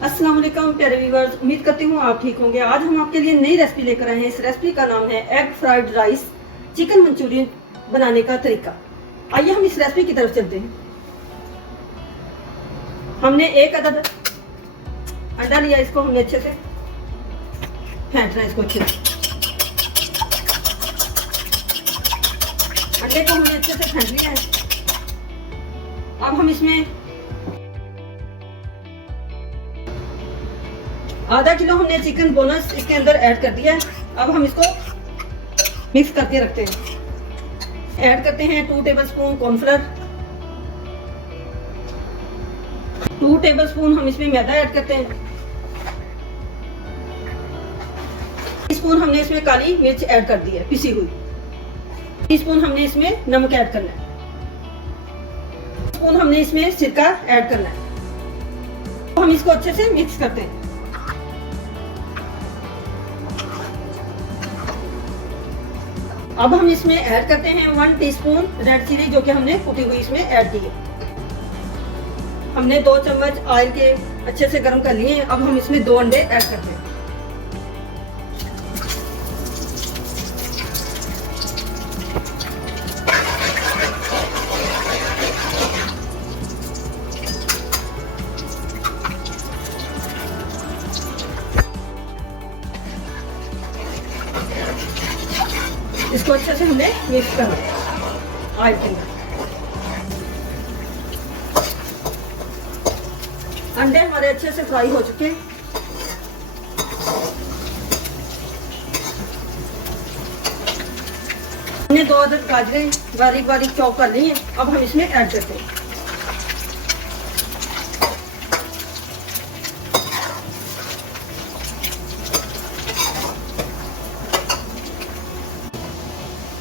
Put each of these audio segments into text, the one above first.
अस्सलाम वालेकुम प्यारे व्यूअर्स, उम्मीद करती हूँ आप ठीक होंगे। आज हम आपके लिए नई रेसिपी लेकर आए हैं। इस रेसिपी का नाम है egg fried rice chicken Manchurian बनाने का तरीका। आइए हम इस रेसिपी की तरफ चलते हैं। हमने एक अदद अंडा लिया, इसको हमने अच्छे से फेंटना है। इसको अच्छे से अंडे को हमने अच्छे से फेंट लिया है। अब हम इसमें आधा किलो हमने चिकन बोनस इसके अंदर ऐड कर दिया है। अब हम इसको मिक्स करके रखते हैं। ऐड करते हैं 2 टेबलस्पून कॉर्नफ्लोर, 2 टेबलस्पून हम इसमें मैदा ऐड करते हैं। टीस्पून हमने इसमें काली मिर्च ऐड कर दी है पिसी हुई। टीस्पून हमने इसमें नमक ऐड करना है। टीस्पून हमने इसमें सिरका ऐड करना है। तो हम इसको अच्छे से मिक्स करते हैं। अब हम इसमें ऐड करते हैं 1 टीस्पून रेड चिली, जो कि हमने कुटी हुई इसमें ऐड की है। हमने 2 चम्मच ऑयल के अच्छे से गर्म कर लिए हैं। अब हम इसमें 2 अंडे ऐड करते हैं। इसको अच्छे से हमने मिक्स करना है ऑयल के अंदर। अंडे हमारे अच्छे से फ्राई हो चुके हैं। हमने 2 अदद गाजरें बारीक बारीक चॉप कर ली हैं। अब हम इसमें ऐड करते हैं।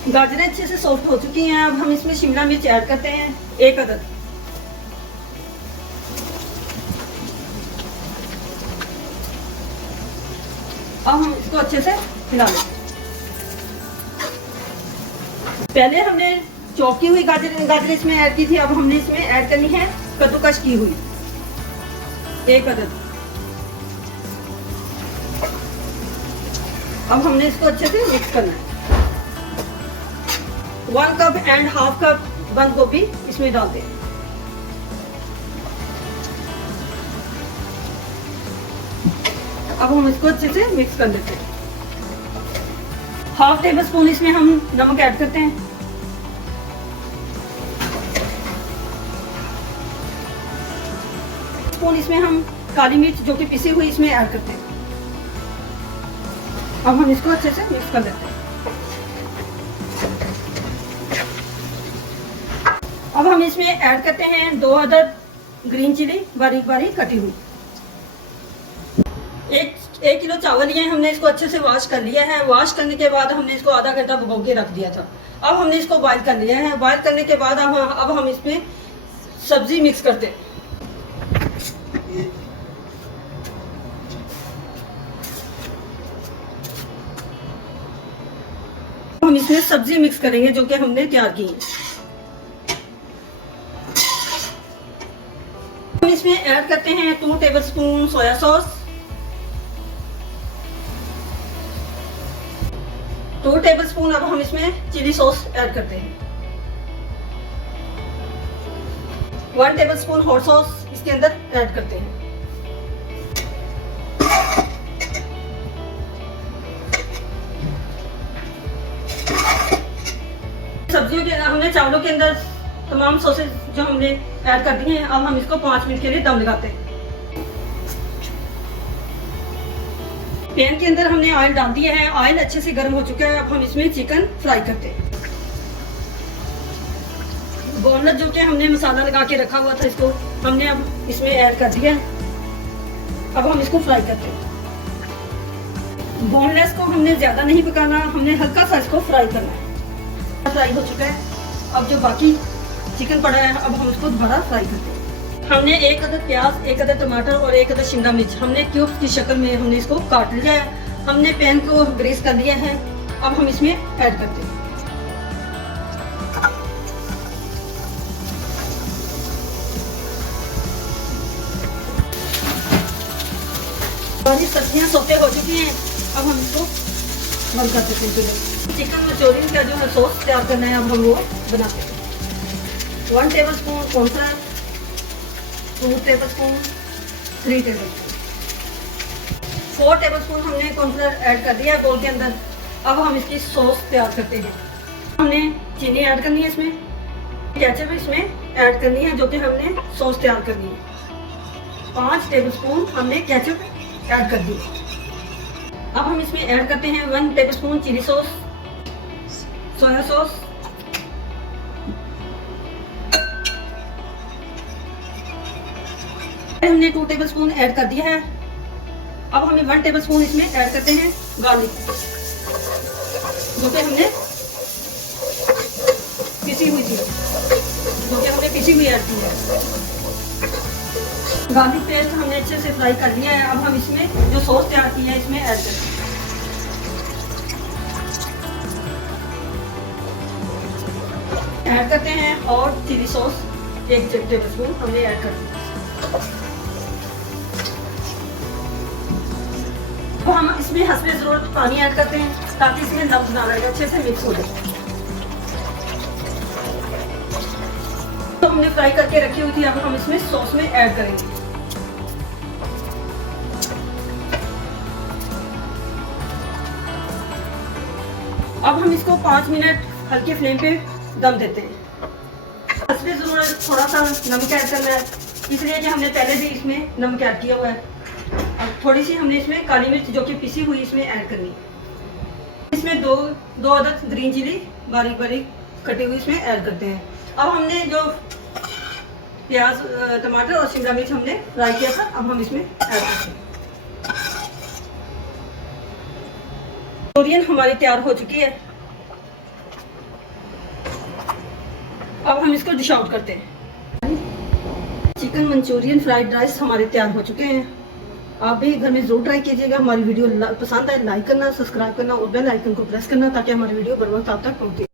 गाजरें अच्छे से सॉफ्ट हो चुकी हैं। अब हम इसमें शिमला मिर्च ऐड करते हैं 1 अदद। अब हम इसको अच्छे से हिला लेंगे। पहले हमने चॉप की हुई गाजर इसमें ऐड की थी। अब हमने इसमें ऐड करनी है कद्दूकस की हुई 1 अदद। अब हमने इसको अच्छे से मिक्स करना है। 1 कप एंड हाफ कप बंद गोभी इसमें डाल दें। अब हम इसको अच्छे से मिक्स कर लेते हैं। हाफ टेबल स्पून इसमें हम नमक ऐड करते हैं। स्पून इसमें हम काली मिर्च जो कि पिसी हुई इसमें ऐड करते हैं। अब हम इसको अच्छे से मिक्स कर लेते हैं। अब हम इसमें ऐड करते हैं 2 अदद ग्रीन चिली बारीक बारीक कटी हुई। 1 किलो चावल लिए हैं हमने। इसको अच्छे से वॉश कर लिया है। वॉश करने के बाद हमने इसको आधा घंटा भिगो के रख दिया था। अब हमने इसको बॉईल कर लिया है। बॉईल करने के बाद अब हम इसमें सब्जी मिक्स करते हैं। हम इसमें सब्जी मिक्स करेंगे जो कि हमने तैयार की है। हम इसमें ऐड करते हैं 2 टेबलस्पून सोया सॉस, 2 टेबलस्पून अब हम इसमें चिली सॉस ऐड करते हैं। 1 टेबलस्पून हॉट सॉस इसके अंदर ऐड करते हैं। सब्जियों के हमने चावलों के अंदर तमाम सॉसेज जो हमने ऐड कर दिए हैं। अब हम इसको 5 मिनट के लिए दम लगाते हैं। पैन के अंदर हमने ऑयल डाल दिया है। ऑयल अच्छे से गर्म हो चुका है। अब हम इसमें चिकन फ्राई करते हैं। बोनलेस जो कि हमने मसाला लगा के रखा हुआ था, इसको हमने अब इसमें ऐड कर दिया है। अब हम इसको फ्राई करते हैं। बोनलेस को हमने ज्यादा नहीं पकाना, हमने हल्का सा इसको फ्राई करना है। फ्राई हो चुका है। अब जो बाकी चिकन पड़ा है, अब हम इसको दोबारा फ्राई करते हैं। हमने 1 अदद प्याज, 1 अदद टमाटर और 1 अदद शिमला मिर्च हमने क्यूब्स की शक्ल में हमने इसको काट लिया है। हमने पैन को ग्रीस कर लिया है। अब हम इसमें ऐड करते हैं। हमारी सब्जियां सौते हो चुकी हैं, अब हम इसको बंद कर देते हैं। चिकन मंचूरियन का जो है सॉस तैयार करना है, अब हम वो बनाते हैं। 1 tablespoon cornflour, 2 tablespoon, 3 tablespoon, 4 tablespoon हमने कॉर्नफ्लावर ऐड कर दिया है बोल के अंदर। अब हम इसकी सॉस तैयार करते हैं। हमने चीनी ऐड करनी है, इसमें केचप इसमें ऐड करनी है जो कि हमने सॉस तैयार करनी है। 5 टेबलस्पून हमने केचप ऐड कर दी। अब हम इसमें ऐड करते हैं 1 tablespoon chilli sauce, soya sauce, हमने 2 टेबलस्पून ऐड कर दिया है। अब हमें 1 टेबलस्पून इसमें ऐड करते हैं गार्लिक, जो कि हमने पिसी हुई थी, जो कि हमने पिसी हुई ऐड की है। गार्लिक पेस्ट हमने अच्छे से फ्राई कर लिया है। अब हम इसमें जो सॉस तैयार की है इसमें ऐड करते हैं। ऐड करते हैं और चिली सॉस 1 टेबलस्पून हमने ऐड कर दिया। तो हम इसमें हस्बे जरूरत पानी ऐड करते हैं ताकि इसमें लम्स ना लगे, अच्छे से मिक्स हो जाए। तो हमने फ्राई करके रखी हुई थी, अब हम इसमें सॉस में ऐड करेंगे। अब हम इसको 5 मिनट हल्के फ्लेम पे दम देते हैं। इसमें जरूरत थोड़ा सा नमक ऐड करना है, इसलिए कि हमने पहले भी इसमें नमक ऐड किया हुआ है। अब थोड़ी सी हमने इसमें काली मिर्च जो कि पिसी हुई इसमें ऐड करनी है। इसमें दो अदद ग्रीन चिली बारीक बारीक कटी हुई इसमें ऐड करते हैं। अब हमने जो प्याज, टमाटर और शिमला मिर्च हमने फ्राई किया था, अब हम इसमें ऐड करते हैं। मंचूरियन हमारी तैयार हो चुकी है। अब हम इसको डिश आउट करते हैं। चिकन मंचूरियन फ्राइड राइस हमारे तैयार हो चुके हैं। आप भी घर में जरूर ट्राई कीजिएगा। हमारी वीडियो पसंद आए लाइक करना, सब्सक्राइब करना और बेल आइकन को प्रेस करना ताकि हमारी वीडियो बर वक्त आप तक पहुंचे।